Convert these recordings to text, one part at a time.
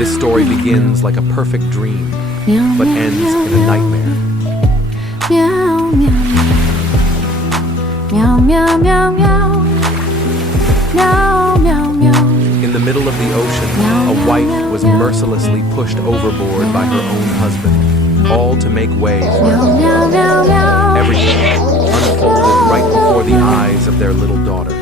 This story begins like a perfect dream, but ends in a nightmare. Meow, meow, meow, meow, meow, meow, meow, meow, meow. In the middle of the ocean, a wife was mercilessly pushed overboard by her own husband, all to make way for her. Everything unfolded right before the eyes of their little daughter.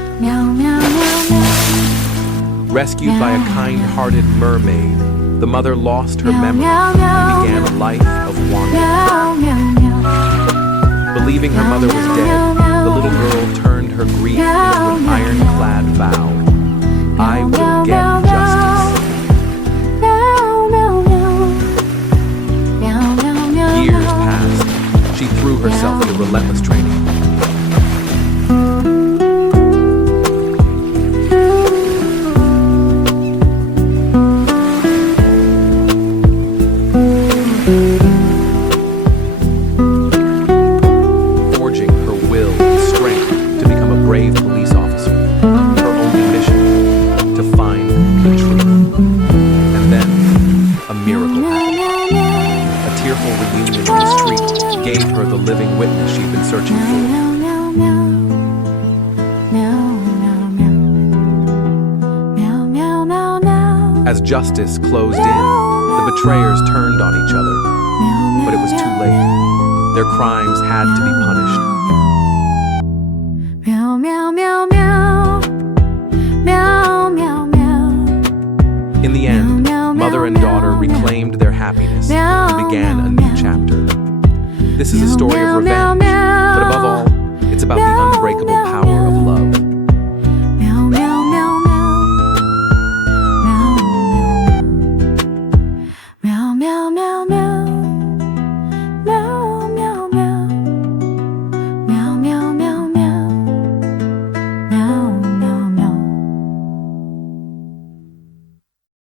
Rescued by a kind-hearted mermaid, the mother lost her memory and began a life of wandering. Believing her mother was dead, the little girl turned her grief into an ironclad vow. I will get justice. Years passed. She threw herself into relentless training. Forging her will and strength to become a brave police officer. Her only mission, to find the truth. And then, a miracle happened. A tearful reunion in the street gave her the living witness she'd been searching for. As justice closed in, the betrayers turned on each other, but it was too late. Their crimes had to be punished. In the end, mother and daughter reclaimed their happiness and began a new chapter. This is a story of revenge,